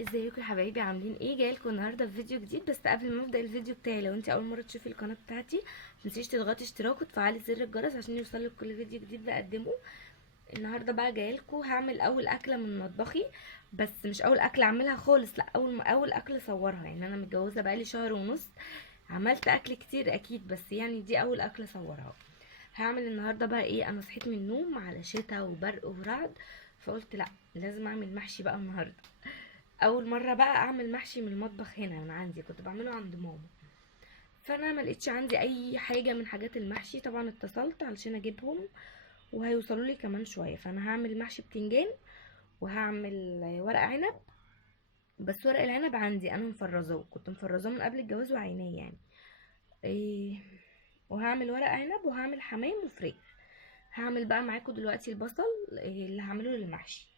ازيكم يا حبايبي؟ عاملين ايه؟ جايلكم النهارده في فيديو جديد. بس قبل ما ابدا الفيديو بتاعي، لو انت اول مره تشوفي القناه بتاعتي متنسيش تضغطي اشتراك وتفعلي زر الجرس عشان يوصلك كل فيديو جديد بقدمه. النهارده بقى جايلكم هعمل اول اكله من مطبخي، بس مش اول اكله اعملها خالص، لا، اول اكله اصورها. يعني انا متجوزه بقالي شهر ونص، عملت اكل كتير اكيد، بس يعني دي اول اكله اصورها. هعمل النهارده بقى ايه؟ انا صحيت من النوم على شتا وبرق ورعد، فقلت لا، لازم اعمل محشي بقى النهارده. اول مره بقى اعمل محشي من المطبخ هنا من عندي، كنت بعمله عند ماما. فانا ما لقيتش عندي اي حاجه من حاجات المحشي، طبعا اتصلت علشان اجيبهم وهيوصلوا لي كمان شويه. فانا هعمل محشي بتنجان وهعمل ورق عنب. بس ورق العنب عندي انا مفرزاه، كنت مفرزاه من قبل الجواز وعيناه يعني. إيه، وهعمل ورق عنب وهعمل حمام وفراخ. هعمل بقى معاكم دلوقتي البصل اللي هعمله للمحشي.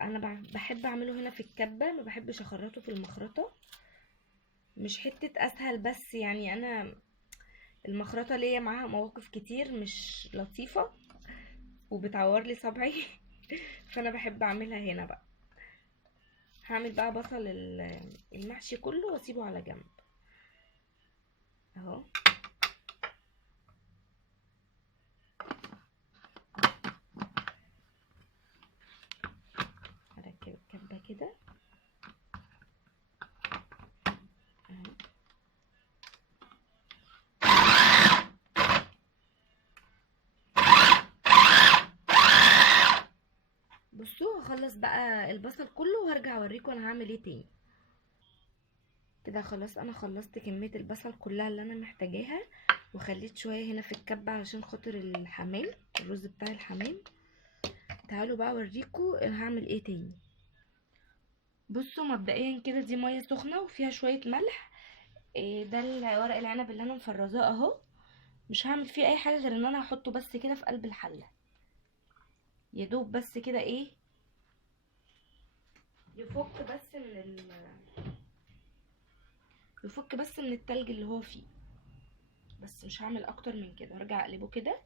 انا بحب اعمله هنا في الكبه، ما بحبش اخرطه في المخرطه. مش حتة اسهل، بس يعني انا المخرطة ليا معاها مواقف كتير مش لطيفة وبتعور لي صبعي. فانا بحب اعملها هنا بقى. هعمل بقى بصل المحشي كله واسيبه على جنب اهو. هركب الكبة كده اهو. بصوا، هخلص بقى البصل كله وهرجع اوريكم انا هعمل ايه تاني. كده خلاص، انا خلصت كمية البصل كلها اللي انا محتاجاها، وخليت شوية هنا في الكبة علشان خاطر الحمام، الرز بتاع الحمام. تعالوا بقى اوريكم انا هعمل ايه تاني. بصوا مبدئيا كده، دي ميه سخنه وفيها شويه ملح. ده ورق العنب اللي انا مفرزاه اهو. مش هعمل فيه اي حاجه غير ان انا هحطه بس كده في قلب الحله، يا دوب بس كده ايه، يفك بس من يفك بس من التلج اللي هو فيه. بس مش هعمل اكتر من كده، هرجع اقلبه كده.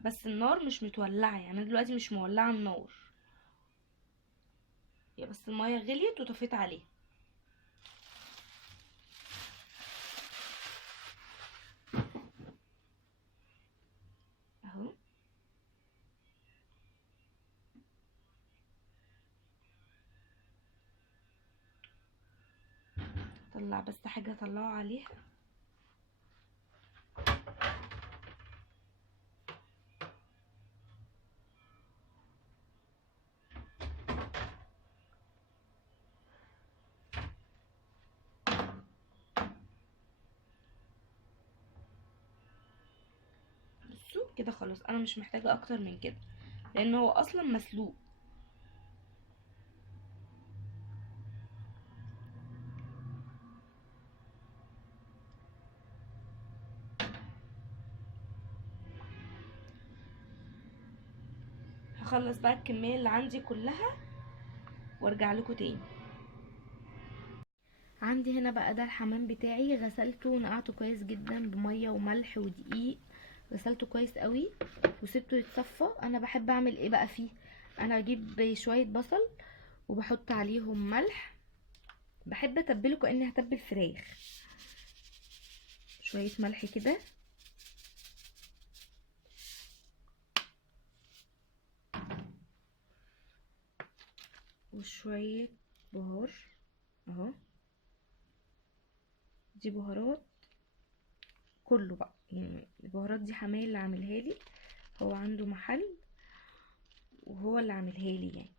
بس النار مش متولعه، يعني انا دلوقتي مش مولعه النار، يا بس الميه غليت وطفيت عليها اهو. طلع بس حاجه اطلعه عليها. بصوا كده خلاص، انا مش محتاجه اكتر من كده لان هو اصلا مسلوق. هخلص بقى الكميه اللي عندي كلها وارجع لكم تاني. عندي هنا بقى ده الحمام بتاعي، غسلته ونقعته كويس جدا بميه وملح ودقيق. غسلته كويس قوي وسبته يتصفى. انا بحب اعمل ايه بقى فيه؟ انا بجيب شويه بصل وبحط عليهم ملح. بحب اتبله كاني هتبل فراخ. شويه ملح كده وشويه بهار اهو. دي بهارات كله بقى، يعني البهارات دي حماية اللي عاملها لي، هو عنده محل وهو اللي عاملها لي يعني.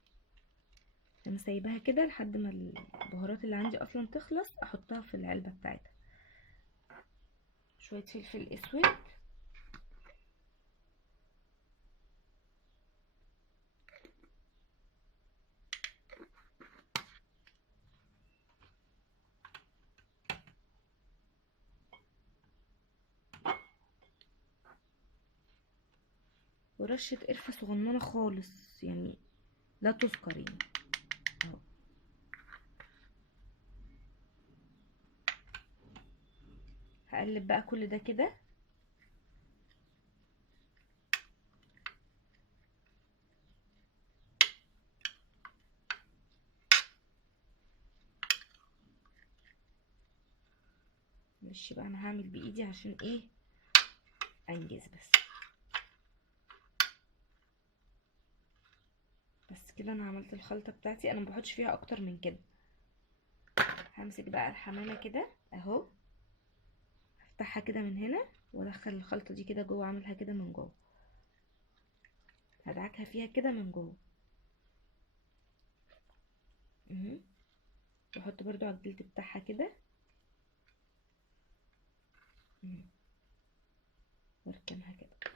انا سايباها كده لحد ما البهارات اللي عندي اصلا تخلص احطها في العلبة بتاعتها. شوية فلفل اسود ورشة قرفة صغننة خالص، يعني لا تذكر يعني اهو. هقلب بقى كل ده كده. معلش بقى انا هعمل بايدي عشان ايه انجز. بس كده انا عملت الخلطه بتاعتي، انا ما بحطش فيها اكتر من كده. همسك بقى الحمامه كده اهو، افتحها كده من هنا وادخل الخلطه دي كده جوه، اعملها كده من جوه، هدعكها فيها كده من جوه. واحط برضو على الجلد بتاعها كده، واركنها كده.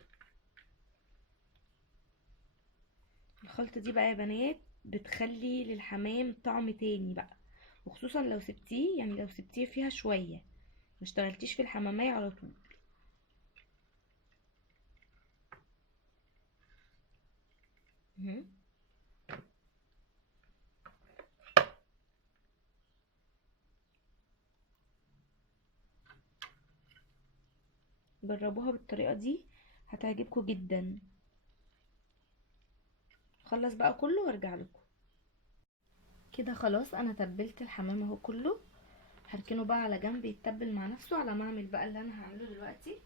الخلطه دي بقى يا بنات بتخلي للحمام طعم تاني بقى، وخصوصا لو سبتيه، يعني لو سبتيه فيها شويه، مشتغلتيش في الحمامية على طول. جربوها بالطريقة دي هتعجبكم جدا. خلص بقى كله وارجع لكم. كده خلاص انا تبلت الحمام اهو كله، هركنه بقى على جنب يتبل مع نفسه على ما اعمل بقى اللي انا هعمله دلوقتي.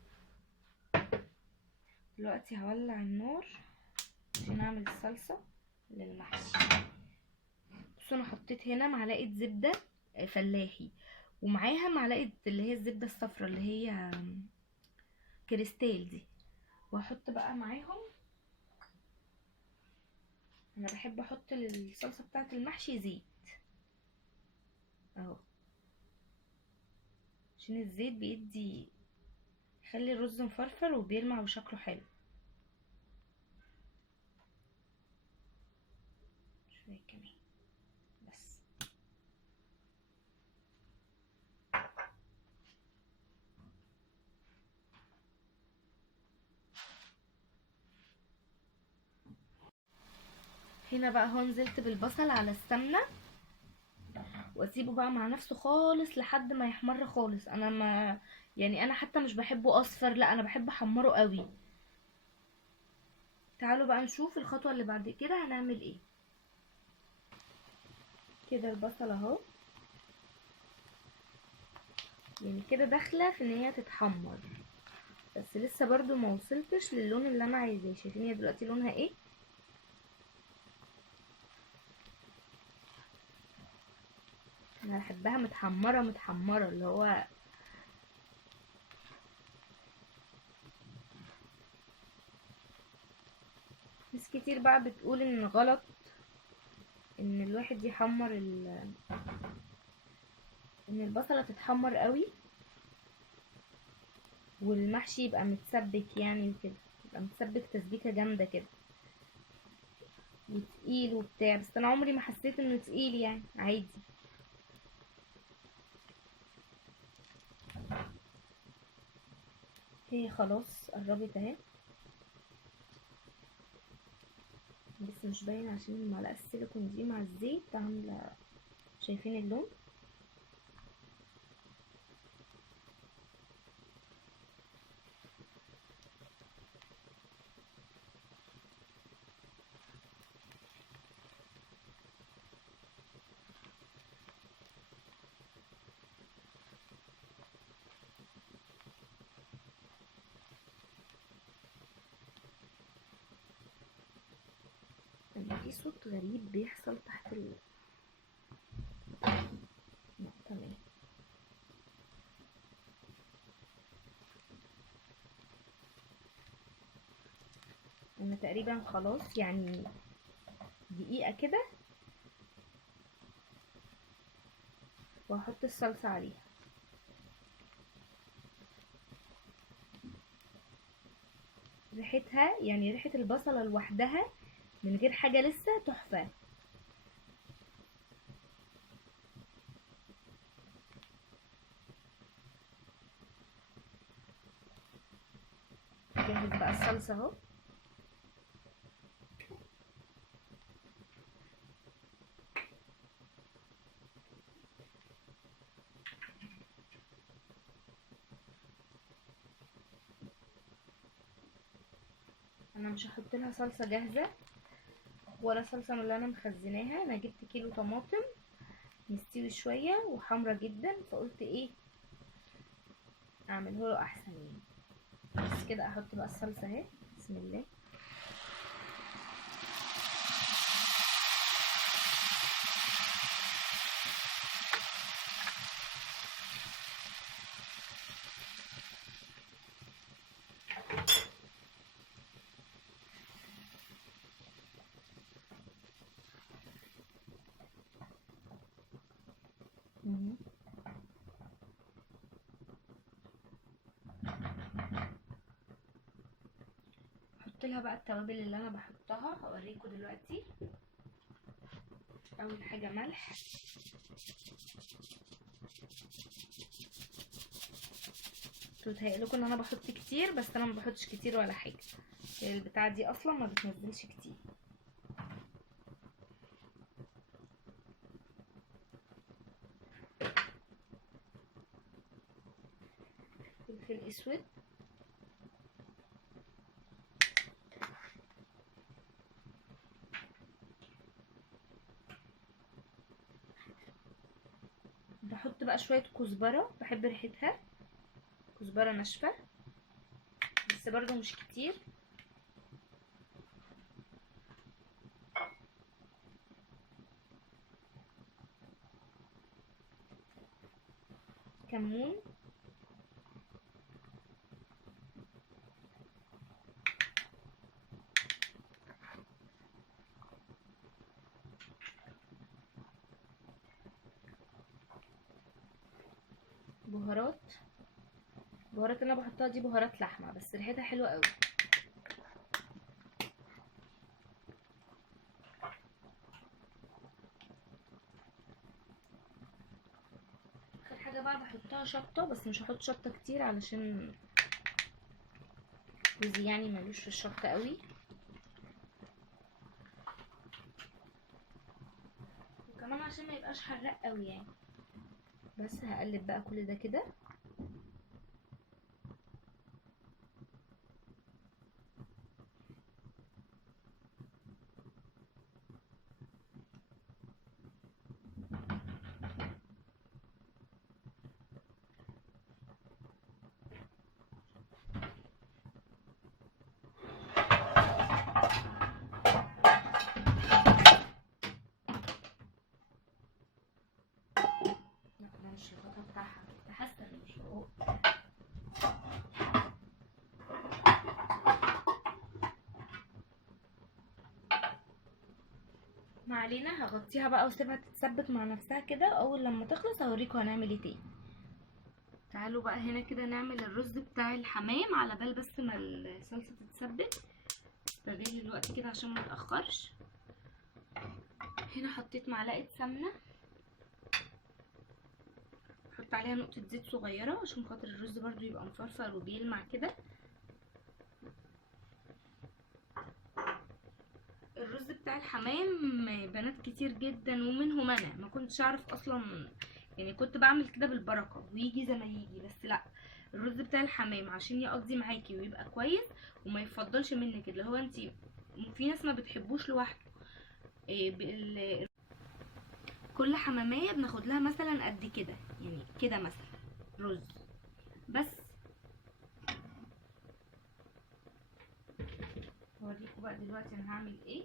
دلوقتي هولع النار عشان اعمل الصلصة للمحشي. بصوا انا حطيت هنا معلقة زبدة فلاحي، ومعاها معلقة اللي هي الزبدة الصفرا اللي هي كريستال دي، وهحط بقى معاهم. انا بحب احط للصلصة بتاعة المحشي زيت اهو، عشان الزيت بيدي، يخلي الرز مفرفر وبيلمع وشكله حلو. شوية كمان بس. هنا بقى هو نزلت بالبصل على السمنة، واسيبه بقى مع نفسه خالص لحد ما يحمر خالص. انا ما يعني انا حتى مش بحبه اصفر، لا انا بحب احمره قوي. تعالوا بقى نشوف الخطوة اللي بعد كده هنعمل ايه. كده البصل اهو، يعني كده داخله في ان هي تتحمر، بس لسه برضو ما وصلتش للون اللي انا عايزاه. شايفين هي دلوقتي لونها ايه؟ انا بحبها متحمره متحمره، اللي هو ناس كتير بقى بتقول ان غلط ان الواحد يحمر ان البصلة تتحمر قوي والمحشي يبقى متسبك يعني وكده، يبقى متسبك تسبيكة جامدة كده وتقيل وبتاع، بس انا عمري ما حسيت انه تقيل، يعني عادي. هي خلاص قربت اهي، بس مش باين عشان المعلقة السيليكون دي مع الزيت عاملة. شايفين اللون؟ لما في صوت غريب بيحصل تحت تمام. انا تقريبا خلاص، يعني دقيقة كده وهحط الصلصة عليها. ريحتها يعني ريحة البصلة لوحدها من غير حاجة لسه تحفة. جاهز بقى الصلصة اهو. انا مش هحط لها صلصة جاهزة ولا صلصة من اللي انا مخزناها. انا جبت كيلو طماطم مستوي شوية وحمرة جدا، فقلت ايه اعمله له احسن يعني. بس كده احط بقى الصلصه اهي، بسم الله. مهم. احط لها بقى التوابل اللي انا بحطها، هوريكم دلوقتي. اول حاجه ملح، تتهيألكوا ان انا بحط كتير، بس انا ما بحطش كتير ولا حاجه، البتاعه دي اصلا ما بتنزلش كتير. فلفل اسود، بحط بقى شويه كزبره، بحب ريحتها، كزبره ناشفه بس برضو مش كتير. كمون، بهارات. البهارات اللي انا بحطها دي بهارات لحمه بس ريحتها حلوه قوي. اخر حاجه بقى بحطها شطه، بس مش هحط شطه كتير علشان جوزي يعني ملوش في الشطه قوي، وكمان عشان ما يبقاش حراق قوي يعني. بس هقلب بقى كل ده كده. لا ده مش الغطا بتاعها، كنت حاسه انه مش فوق. ما علينا، هغطيها بقى واسيبها تتسبك مع نفسها كده، اول لما تخلص هوريكم هنعمل ايه تاني. تعالوا بقى هنا كده نعمل الرز بتاع الحمام على بال بس ما الصلصه تتسبك. استغل الوقت كده عشان ما نتاخرش. هنا حطيت معلقه سمنه، احط عليها نقطه زيت صغيره عشان خاطر الرز برضو يبقى مفرفر وبيلمع كده. الرز بتاع الحمام بنات كتير جدا ومنهم انا ما كنتش اعرف اصلا، يعني كنت بعمل كده بالبركه ويجي زي ما يجي، بس لا، الرز بتاع الحمام عشان يقضي معاكي ويبقى كويس وما يفضلش منك اللي هو انت، في ناس ما بتحبوش لوحده. كل حمامية بناخد لها مثلا قد كده، يعني كده مثلا رز بس. هوريكم بقى دلوقتي انا هعمل ايه.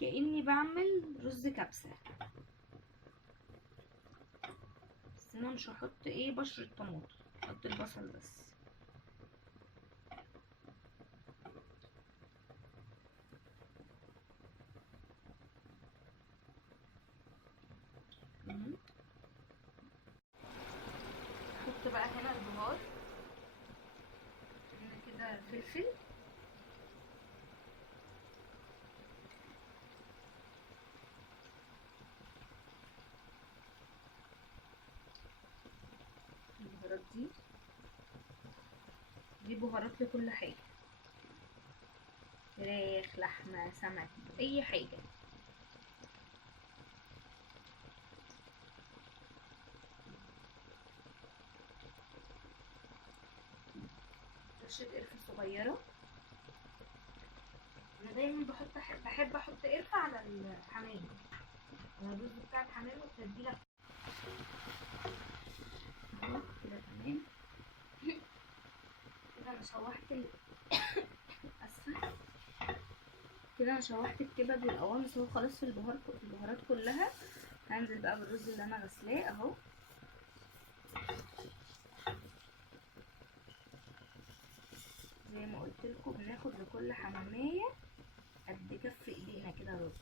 كأني بعمل رز كبسة، بس انا مش هحط بشرة طماطم، هحط البصل بس. احط بقى هنا البهار، هنا كده فلفل، البهارات دي بهارات لكل حاجة. فراخ، لحمه، سمك، اي حاجه. رشه قرفه صغيره. انا دايما بحب احط قرفه على الحمام، على الرز بتاع الحمام والتتبيله. اهو كده تمام. كده انا شوحت اسفه. كده انا شوحت الكبد والقوانص اهو خلاص في البهارات كلها. هنزل بقى بالرز اللي انا غسلاه اهو. زي ما قلت لكم بناخد لكل حمامية قد كف ايدينا كده رز.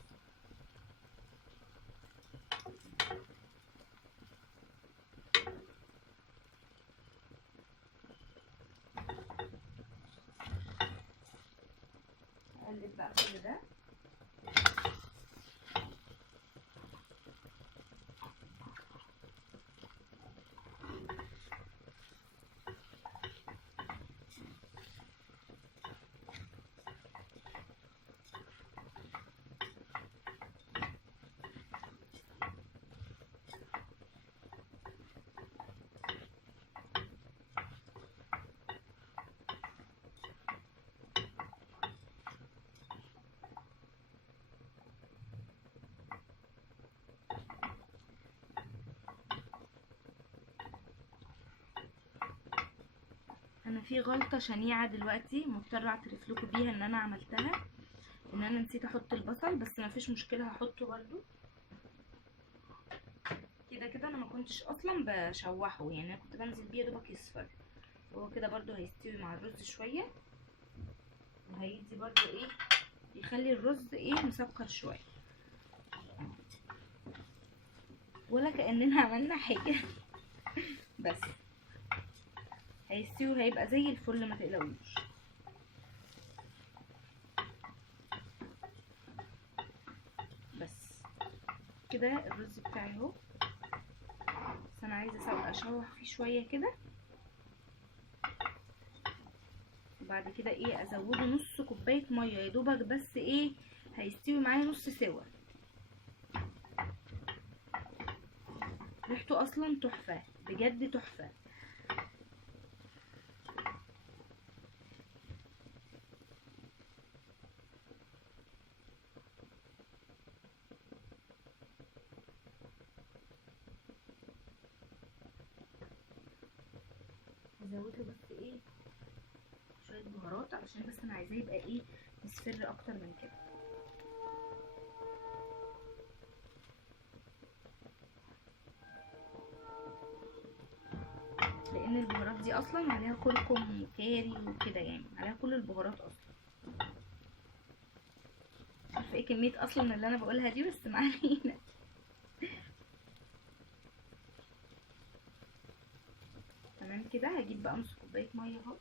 اقلب بقى كل ده. انا في غلطة شنيعة دلوقتي مضطرة اعترف لكم بيها ان انا عملتها، ان انا نسيت احط البصل، بس مفيش مشكلة هحطه برضو. كده كده انا ما كنتش اصلا بشوحه، يعني انا كنت بنزل بيه دوبك يصفر. هو كده برضو هيستوي مع الرز شوية، وهيدي برضو ايه، يخلي الرز ايه مسكر شوية، ولا كأننا عملنا حاجة. بس هيستوي وهيبقى زي الفل، ما تقلقوش. بس كده الرز بتاعي اهو. بس انا عايزه اشوح فيه شويه كده، وبعد كده ايه ازوده نص كوبايه ميه يا دوبك، بس ايه هيستوي معايا نص سوا. ريحته اصلا تحفه بجد تحفه. هزود له بس ايه شويه بهارات، علشان بس انا عايزاه يبقى ايه مصفر اكتر من كده. لان البهارات دي اصلا عليها كركم وكاري وكده، يعني عليها كل البهارات اصلا. عارفه ايه كميه اصلا اللي انا بقولها دي، بس ما علينا. تمام كده. هجيب بقى نص كوبايه ميه اهو.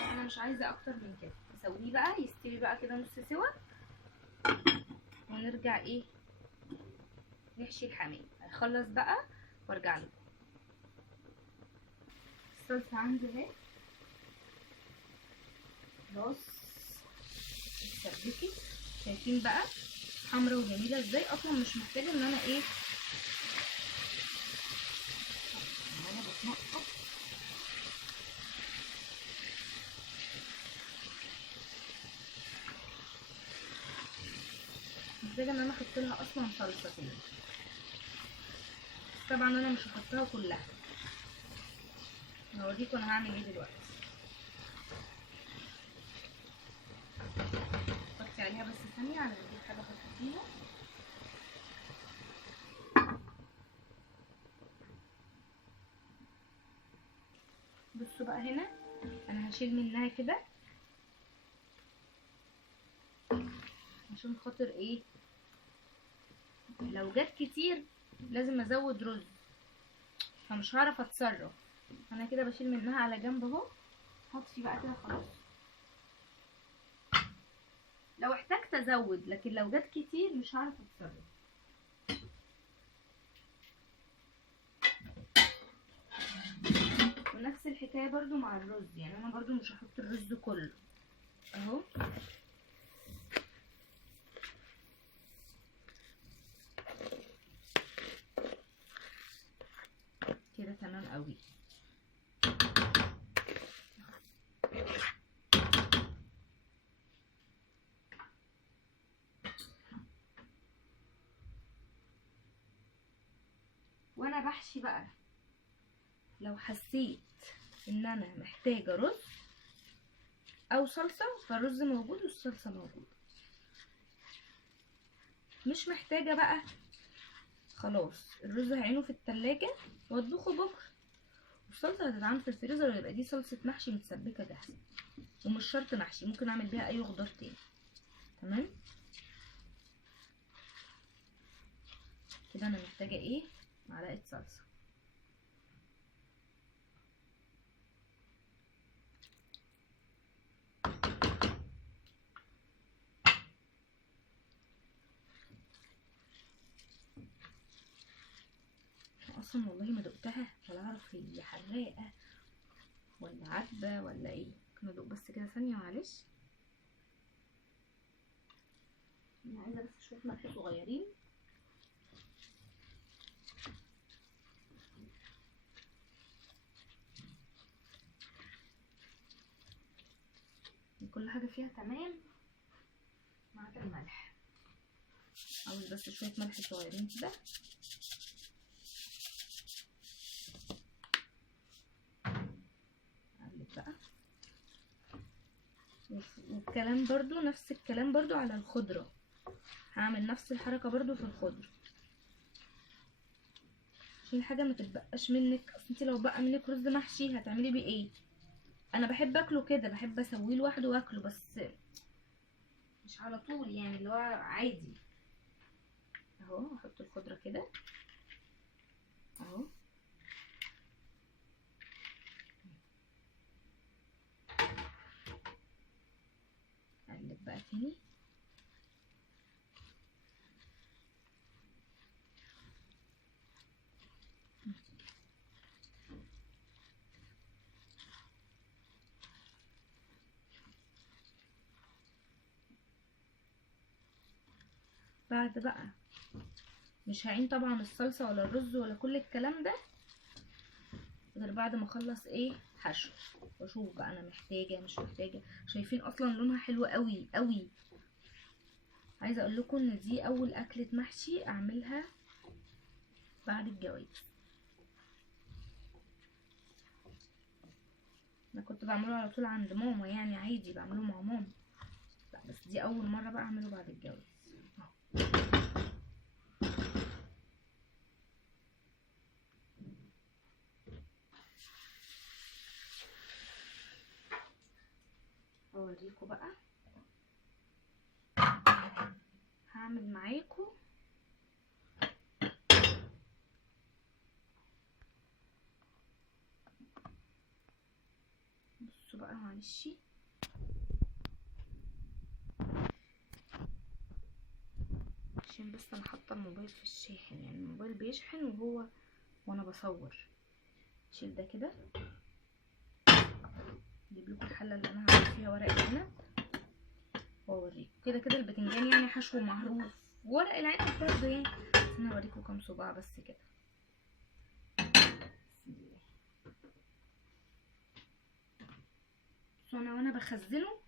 انا مش عايزه اكتر من كده، اسويه بقى يستوي بقى كده نص سوا، ونرجع ايه نحشي الحمام. هخلص بقى وارجع لكم. الصلصه عندي اهي خلاص اتسبكت. شايفين بقى حمرا وجميله ازاي، اصلا مش محتاجه ان انا ايه انا بتنقط. محتاجه ان انا احط لها اصلا صلصه كده، طبعا انا مش هحطها كلها. هوريكم انا هعمل ايه دلوقتي. حطي عليها بس ثانيه على ما اجيب حاجه احط فيها. بصوا بقى هنا انا هشيل منها كده عشان خاطر ايه، لو جت كتير لازم ازود رز فمش هعرف اتصرف. انا كده بشيل منها على جنب اهو، هطفي بقى كده خلاص. لو احتجت ازود، لكن لو جت كتير مش هعرف اتصرف. ونفس الحكايه برضو مع الرز، يعني انا برضو مش هحط الرز كله اهو. كده تمام قوي. وانا بحشي بقى لو حسيت ان انا محتاجه رز او صلصه، فالرز موجود والصلصه موجوده. مش محتاجه بقى خلاص، الرز هعينه في التلاجة واطبخه بكره، والصلصه هتتعمل في الفريزر ويبقى دي صلصه محشي متسبكه جاهزه. ومش شرط محشي، ممكن اعمل بيها اي خضار تاني. تمام كده. انا محتاجه ايه؟ معلقه صلصه. اصلا والله ما دقتها ولا اعرف هي حراقه ولا عدبه ولا ايه. ممكن ادوق بس كده ثانيه معلش. انا عايزه بس شويه ملح صغيرين. كل حاجه فيها تمام ما عدا الملح. عاوز بس شويه ملح صغيرين كده. اقلب بقى. والكلام برضو نفس الكلام برضو على الخضره، هعمل نفس الحركه برضو في الخضره عشان الحاجه ما تتبقاش منك. اصل انت لو بقى منك رز محشي هتعملي بيه ايه؟ انا بحب اكله كده، بحب اسويه لوحده واكله، بس مش على طول يعني، اللي هو عادي اهو. احط الخضره كده اهو. اقلب بقى تاني. بعد بقى مش هعين طبعا الصلصه ولا الرز ولا كل الكلام ده غير بعد ما اخلص ايه حشو، واشوف بقى انا محتاجه مش محتاجه. شايفين اصلا لونها حلو قوي قوي. عايزه اقول لكم ان دي اول اكله محشي اعملها بعد الجواز. انا كنت بعمله على طول عند ماما، يعني عادي بعمله مع ماما، لا بس دي اول مره بقى اعمله بعد الجواز. اوريكم بقى هعمل معاكم. بصوا بقى معلش، عشان بس انا حاطه الموبايل في الشاحن، يعني الموبايل بيشحن وانا بصور. شيل ده كده. اجيب لكم الحله اللي انا هعمل فيها ورق العنب واوريكم. كده كده البتنجان يعني حشو معروف، ورق العنب برضه يعني، بس انا هوريكم كام صباع بس كده. وانا بخزنه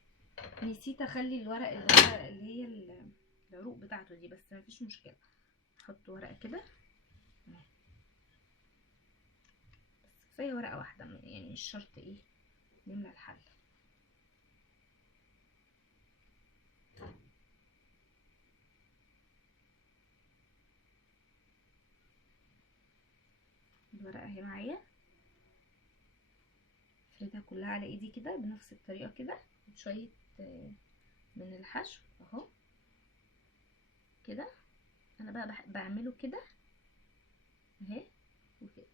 نسيت اخلي الورق اللي هي العروق بتاعته دي، بس مفيش مشكله. احط ورقه كده بس، كفايه ورقه واحده يعني، مش شرط ايه نملى الحله. الورقه اهي معايا. هفردها كلها على ايدي كده بنفس الطريقه كده بشويه من الحشو اهو كده. انا بقى بعمله كده اهي وكده،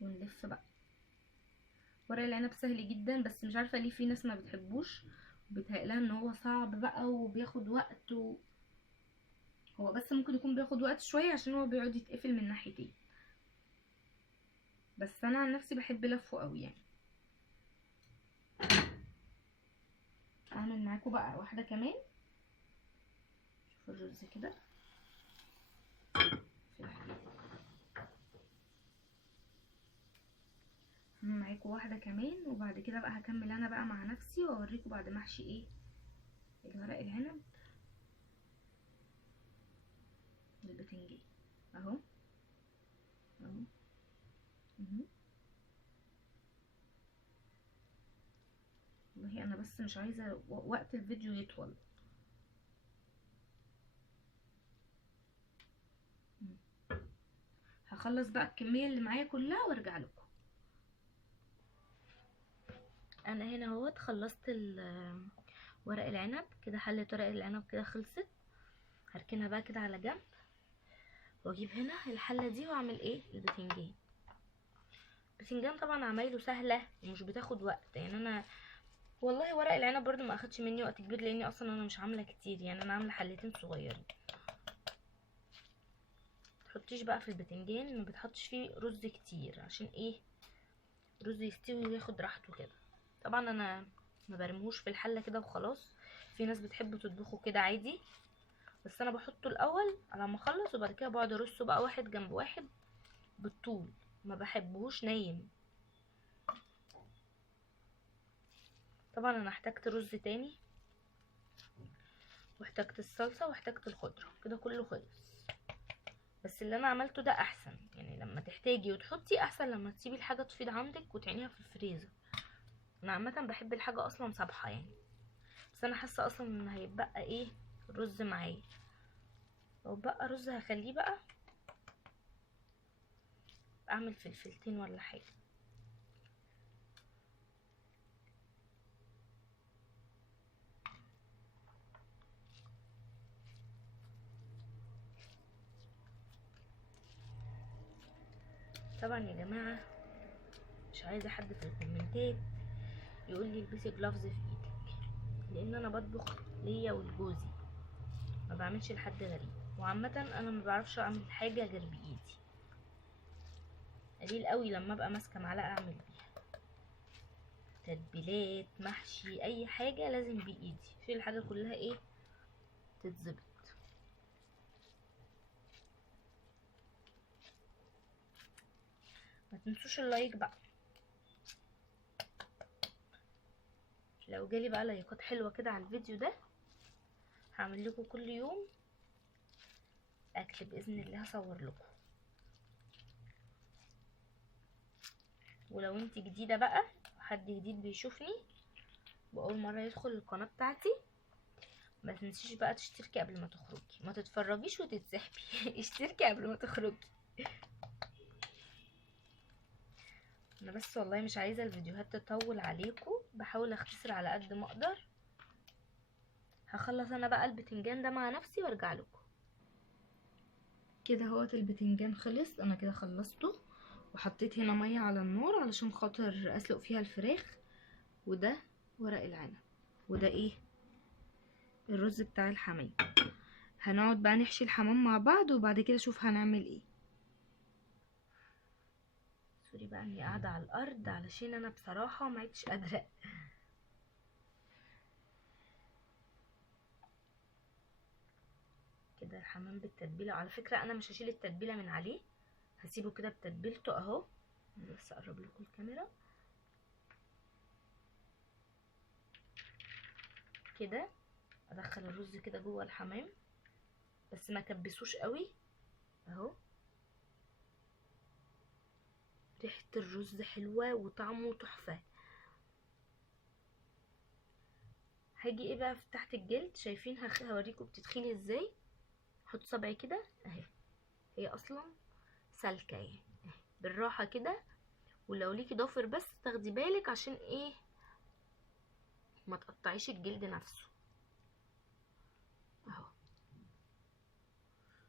ونلف بقى. ورق العنب سهل جدا، بس مش عارفه ليه في ناس ما بتحبوش وبتهيألها ان هو صعب بقى وبياخد وقت هو بس ممكن يكون بياخد وقت شويه عشان هو بيقعد يتقفل من ناحيتين، بس انا عن نفسي بحب لفه قوي يعني. اعمل معاكم بقى واحده كمان. شوفوا الرز كده معاكم واحده كمان، وبعد كده بقى هكمل انا بقى مع نفسي واوريكم بعد ما احشي ايه الورق العنب والبتنجان اهو اهو اهو. والله انا بس مش عايزه وقت الفيديو يطول. هخلص بقى الكميه اللي معايا كلها وارجع لكم. انا هنا اهوت خلصت ورق العنب كده، حله ورق العنب كده خلصت. هركنها بقى كده على جنب، واجيب هنا الحله دي واعمل ايه البتنجان. البتنجان طبعا عمايله سهله ومش بتاخد وقت يعني. انا والله ورق العنب برضو ما اخدش مني وقت كبير، لاني اصلا انا مش عامله كتير يعني، انا عامله حلتين صغيرين. متحطيش بقى في البتنجان، ما بتحطش فيه رز كتير عشان ايه الرز يستوي وياخد راحته كده. طبعا انا ما برموش في الحله كده وخلاص، في ناس بتحب تطبخه كده عادي، بس انا بحطه الاول على ما اخلص وبعد كده بقعد ارصه بقى واحد جنب واحد بالطول، ما بحبهوش نايم. طبعا انا احتجت رز تاني واحتجت الصلصه واحتجت الخضره كده كله خلص. بس اللي انا عملته ده احسن يعني، لما تحتاجي وتحطي احسن لما تسيبي الحاجه تفيض عندك وتعينيها في الفريزر. انا عامه بحب الحاجه اصلا صبحه يعني، بس انا حاسه اصلا ان هيبقى ايه رز معايا. لو بقى رز هخليه بقى اعمل فلفلتين ولا حاجه. طبعا يا جماعه مش عايزه حد في الكومنتات يقول لي البسي جلافز في ايدك، لان انا بطبخ ليا ولجوزي، ما بعملش لحد غريب. وعامه انا ما بعرفش اعمل حاجه غير بايدي، قليل قوي لما ابقى ماسكه معلقه اعمل بيها تتبيلات محشي اي حاجه لازم بايدي عشان الحاجه كلها ايه تتظبط. ما تنسوش اللايك بقى، لو جالي بقى لايكات حلوه كده على الفيديو ده هعمل لكم كل يوم اكل باذن الله، هصور لكم. ولو انت جديده بقى وحد جديد بيشوفني واول مره يدخل القناه بتاعتي، ما تنسيش بقى تشتركي قبل ما تخرجي، ما تتفرجيش وتتسحبي اشتركي قبل ما تخرجي. انا بس والله مش عايزه الفيديوهات تطول عليكم، بحاول اختصر على قد ما اقدر. هخلص انا بقى البتنجان ده مع نفسي وارجع لكم. كده اهوت البتنجان خلص، انا كده خلصته وحطيت هنا ميه على النار علشان خاطر اسلق فيها الفراخ. وده ورق العنب، وده ايه الرز بتاع الحمام. هنقعد بقى نحشي الحمام مع بعض وبعد كده اشوف هنعمل ايه. سوري بقى اني قاعده على الارض علشان انا بصراحه ما عدتش قادره. كده الحمام بالتتبيله، على فكره انا مش هشيل التتبيله من عليه، هسيبه كده بتتبيلته اهو. بس اقرب لكم الكاميرا كده، ادخل الرز كده جوه الحمام بس ما كبسوش قوي اهو. ريحه الرز حلوه وطعمه تحفه. هاجي ايه بقى في تحت الجلد، شايفين هوريكم بتتخيل ازاي. احط صبعي كده اهي، هي اصلا سالكه يعني، بالراحه كده ولو ليكي ضافر بس تاخدي بالك عشان ايه ما تقطعيش الجلد نفسه اهو.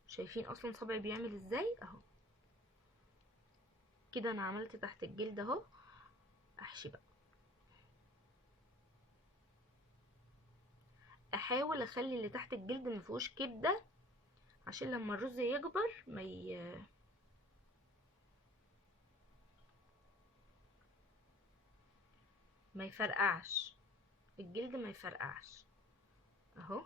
شايفين اصلا صبعي بيعمل ازاي اهو كده. انا عملت تحت الجلد اهو. احشي بقى، احاول اخلي اللي تحت الجلد مفيهوش كبده عشان لما الرز يكبر ما يفرقعش الجلد، ما يفرقعش اهو.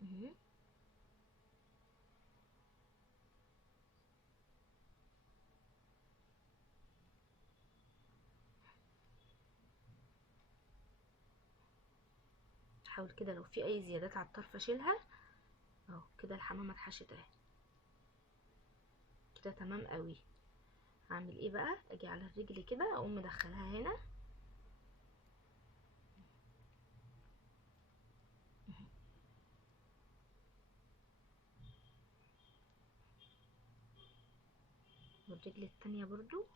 مهم. حاول كده لو في اي زيادات على الطرف اشيلها اهو كده. الحمامه اتحشت اهي كده تمام قوي. هعمل ايه بقى؟ اجي على الرجل كده اقوم مدخلها هنا والرجل التانية برضو.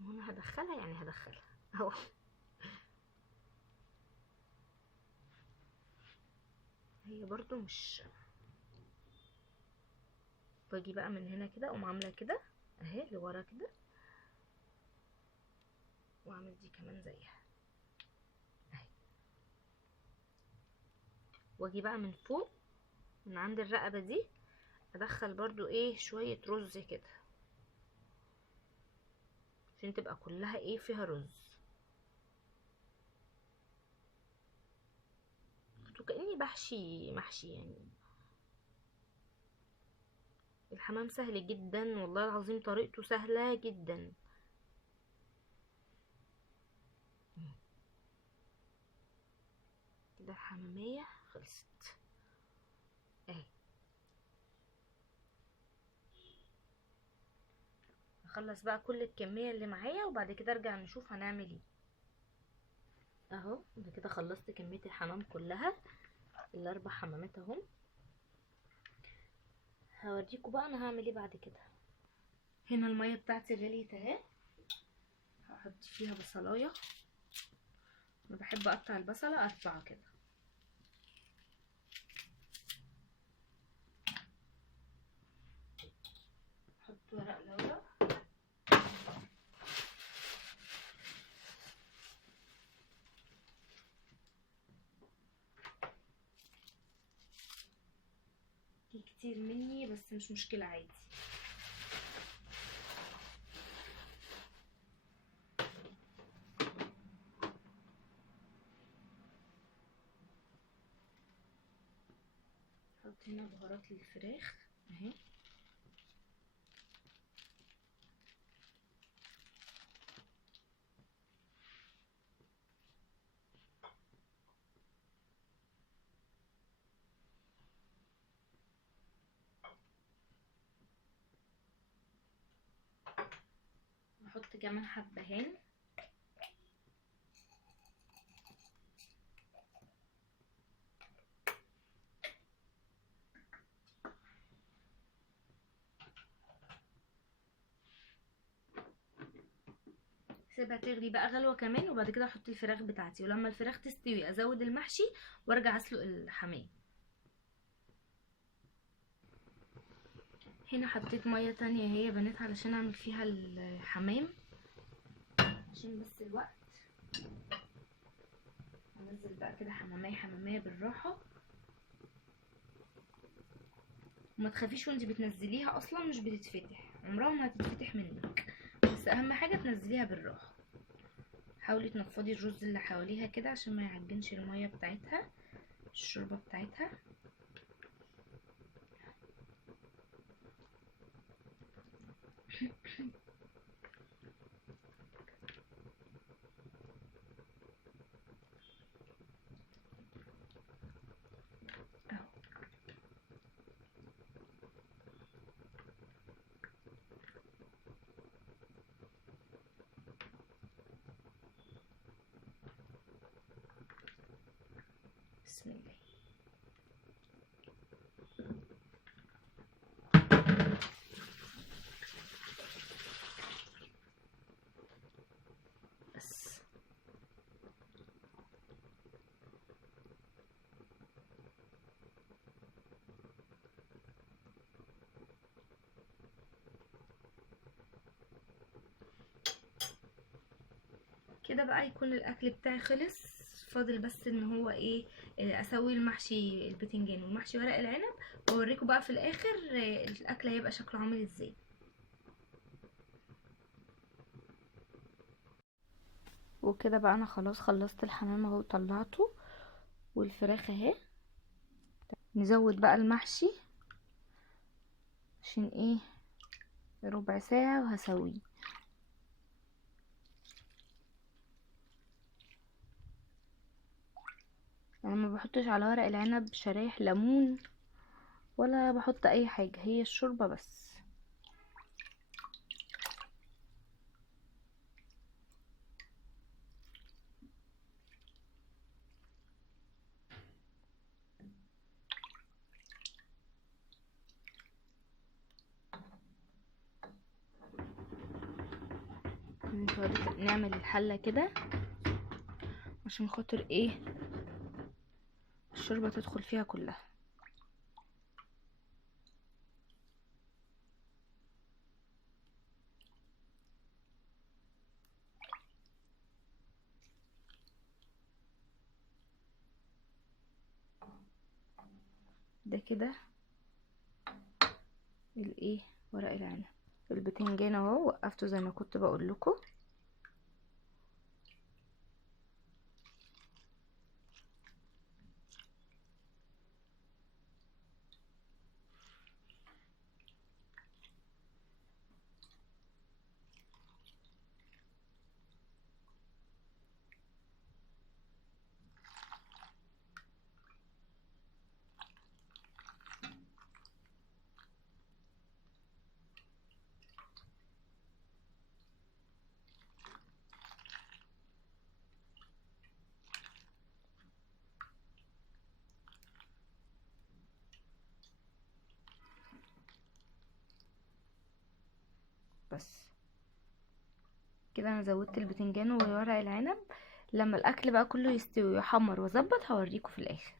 وانا هدخلها يعني هدخلها اهو. هي برضو مش. باجي بقى من هنا كده اقوم عامله كده اهي لورا كده، واعمل دي كمان زيها اهي. واجي بقى من فوق من عند الرقبه دي ادخل برضو ايه شويه رز كده عشان تبقى كلها ايه فيها رز. كأني بحشي محشي يعني. الحمام سهل جدا والله العظيم، طريقته سهلة جدا. كده الحمامية خلصت اهي. هخلص بقى كل الكمية اللي معايا وبعد كده ارجع نشوف هنعمل ايه. اهو انا كده خلصت كمية الحمام كلها، الاربع حمامات اهم. هوريكم بقى انا هعمل ايه بعد كده. هنا المية بتاعتي غليت اهي. هحط فيها بصلاية، انا بحب اقطع البصلة اربعة كده. احط ورق لورا، دي كتير مني بس مش مشكلة عادي. احط هنا بهارات للفراخ اهي. احط كمان حبهان. سيبها تغلي بقى غلوه كمان وبعد كده احط الفراخ بتاعتي، ولما الفراخ تستوي ازود المحشي وارجع اسلق الحمام. هنا حطيت ميه تانية هي بنات علشان اعمل فيها الحمام عشان بس الوقت. هنزل بقى كده حمامية حمامية بالراحة، وما تخافيش وانت بتنزليها اصلا مش بتتفتح، عمرها ما هتتفتح منك، بس اهم حاجة تنزليها بالراحة. حاولي تنفضي الرز اللي حواليها كده عشان ما يعجنش المية بتاعتها الشوربة بتاعتها. بسم الله. بس كده بقى يكون الاكل بتاعي خلص. فاضل بس ان هو ايه، اسوي المحشي البتنجان والمحشي ورق العنب، واوريكم بقى في الاخر الاكل هيبقى شكله عامل ازاي. وكده بقى انا خلاص خلصت الحمام اهو، طلعته، والفراخ اهي. نزود بقى المحشي عشان ايه، ربع ساعة وهسويه. انا ما بحطش على ورق العنب شرايح ليمون ولا بحط اي حاجة، هي الشوربة بس. نعمل الحلة كده عشان خاطر ايه، الشوربة تدخل فيها كلها. ده كده الايه، ورق العنب. البتنجان اهو وقفته زي ما كنت بقول لكم. بس كده انا زودت البتنجان وورق العنب. لما الاكل بقى كله يستوي ويحمر واظبط هوريكم في الاخر.